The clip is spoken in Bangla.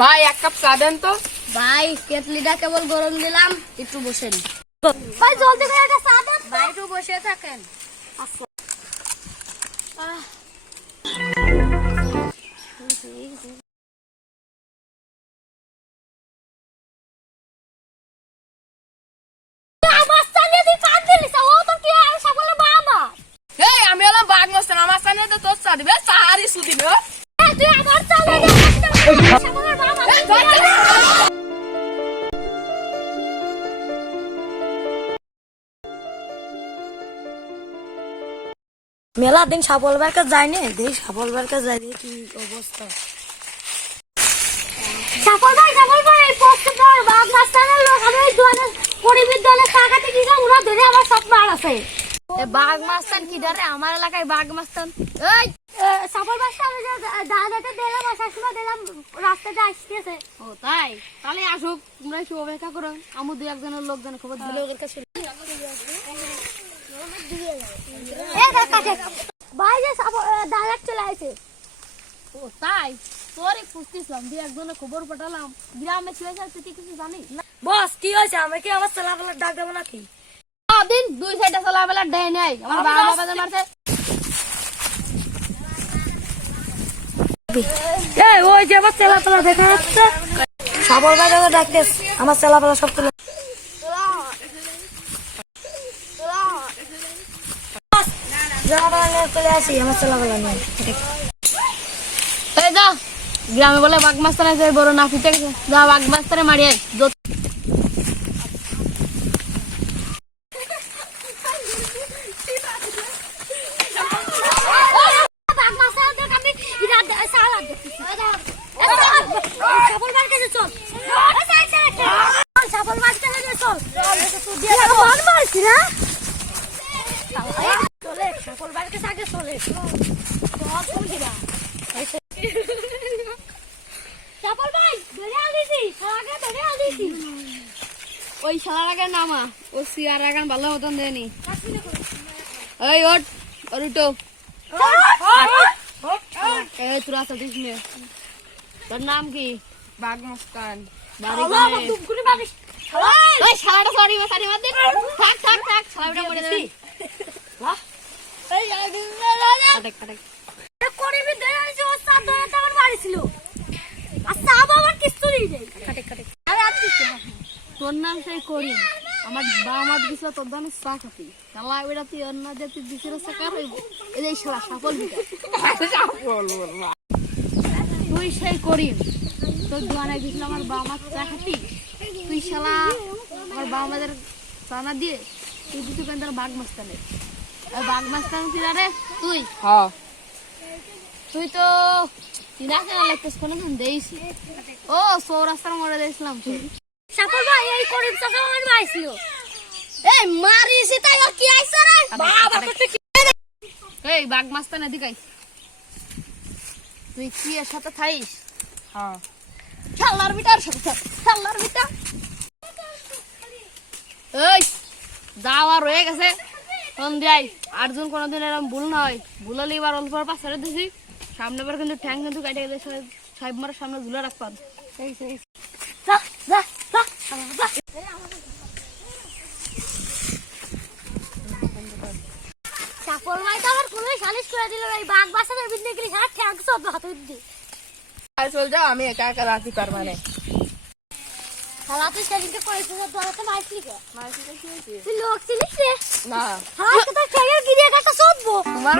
ভাই এক কাপ চা দেন তো। ভাই কেটলিটা কেবল গরম দিলাম, একটু বসেন। ভাই জলদি করে একটা চা দেন। ভাই একটু বসে থাকেন। আচ্ছা। এই আমি হলাম বাঘ মস্তান, আমার সামনে তো তোর চা দিবে, চা আর ইস্যু দিবে। মেলা দিন সাফল্যের কাছে যায়নি, দেখি সাফল্যের কাছে যাই, দেখি কি অবস্থা। সাফল ভাই এই পোস্টার বাঘ মাস্টারের লোক আমি দুয়ানের পরিবিদ দলে টাকাতে দিলাম, ওরা ধরে আমার সব মার আছে। এ বাঘ মাস্টার কি ধরে আমার এলাকায় বাঘ মাস্টার? এই সাফল মাস্টার আমি দাদাতে দিলাম, আসার সময় দিলাম, রাস্তাতে আসতেছে। ও তাই, তাহলে আসুক, তোমরা কি অপেক্ষা করো, আমি দুই একজনের লোকজন খবর দিলে ওদের কাছে। ভাই যে দাদা চলে আসে। ও তাই, তোরে খুঁজতেছিলাম, দিয়ে একজনের খবর পাঠালাম, গ্রামে ছেলে তুই কি কিছু জানিস? বস কি হয়েছে, আমি কি আমার ছেলেবেলার ডাক দেবো নাকি? দিন দুই সাইডে ছেলেবেলার দেয় নেই, আমার বাবা বাবা মারছে। ওই যে আমার ছেলেবেলা দেখা যাচ্ছে, সাবল ভাই ডাকতে আমার ছেলেবেলা সব তুলে চলে আসি, আমার ছেলেবেলা নেই। গ্রামে বলে বাঘ মাস্টার আছে, বড় না ফিতে গেছে, যা বাঘ মাস্টারে মারিয়ে ওই শালার আগে নামা, ও সিয়ার আগান ভালো মতন দেয়নি। এই ওট আর উঠো, এই তোরা সাথিস নে। তোর নাম কি? বাঘ মস্তান। বাড়ি কোনে? ওই শালাটা সরি মারি মার দে। থাক থাক থাক, শালাটা মরে যাবে। এই আটক আটক করিবি দে, আইছে ও সাত ধরে টাকার মারিছিল। আচ্ছা আবার কিছু নেই রে। আটক আটক আরে আটক। তোর নাম সেই করিম, আমার বাবা মা দিছিল তোর দানে চা খাতি, শালা ওইটা তুই অন্য জাতি দিছিল সাকার হইব। এই যে শালা সাফল বিটা তুই সেই করিম, তোর দোয়ানে দিছিল আমার বাবা মা চা খাতি, তুই শালা আমার বাবা মাদের চানা দিয়ে তুই দিতে কেন তোর বাঘ মাস্তানে। আর বাঘ মাস্তান তুই রে তুই? হ্যাঁ তুই তো তিনাকে লাগতেছ কোন দিন দেইছি। ও সৌরাস্তার মরে দিয়েছিলাম তুই। সাফল ভাই এই করিম চাচা আমার মাইছিল। এই মারিছি তাই আর কি আইছে রে বাবা, তো কি এই বাঘ মাস্তান এদিকে আই। তুই কি এর সাথে থাইস? হ্যাঁ শালার বিটার সাথে, শালার বিটা। এই যাওয়া রয়ে গেছে কোন যাই, আর্জুন কোনদিন এরকম ভুল না হয়, ভুলালি এবার অল্প পাশে দিছি, সামনে বার কিন্তু ঠ্যাং কিন্তু কাটে গেলে সাহেব মারের সামনে ঝুলে রাখতাম। এই সেই সাফল ভাই তো আবার কোন সালিশ করে দিল, এই বাঘ বাসাদের বিন্দে গেলে সারা ঠ্যাং সব হাতে দি। চল যাও, আমি একা একা রাখি পারবা না। হালাতে সেদিনকে করেছিস ধরাতে মারছিলি কে? মাসিকে কি হয়েছে? তুই লোক ছিলিস রে না হাতে তো ঠ্যাঙের গিরিয়ে কাটা সববো। তোমার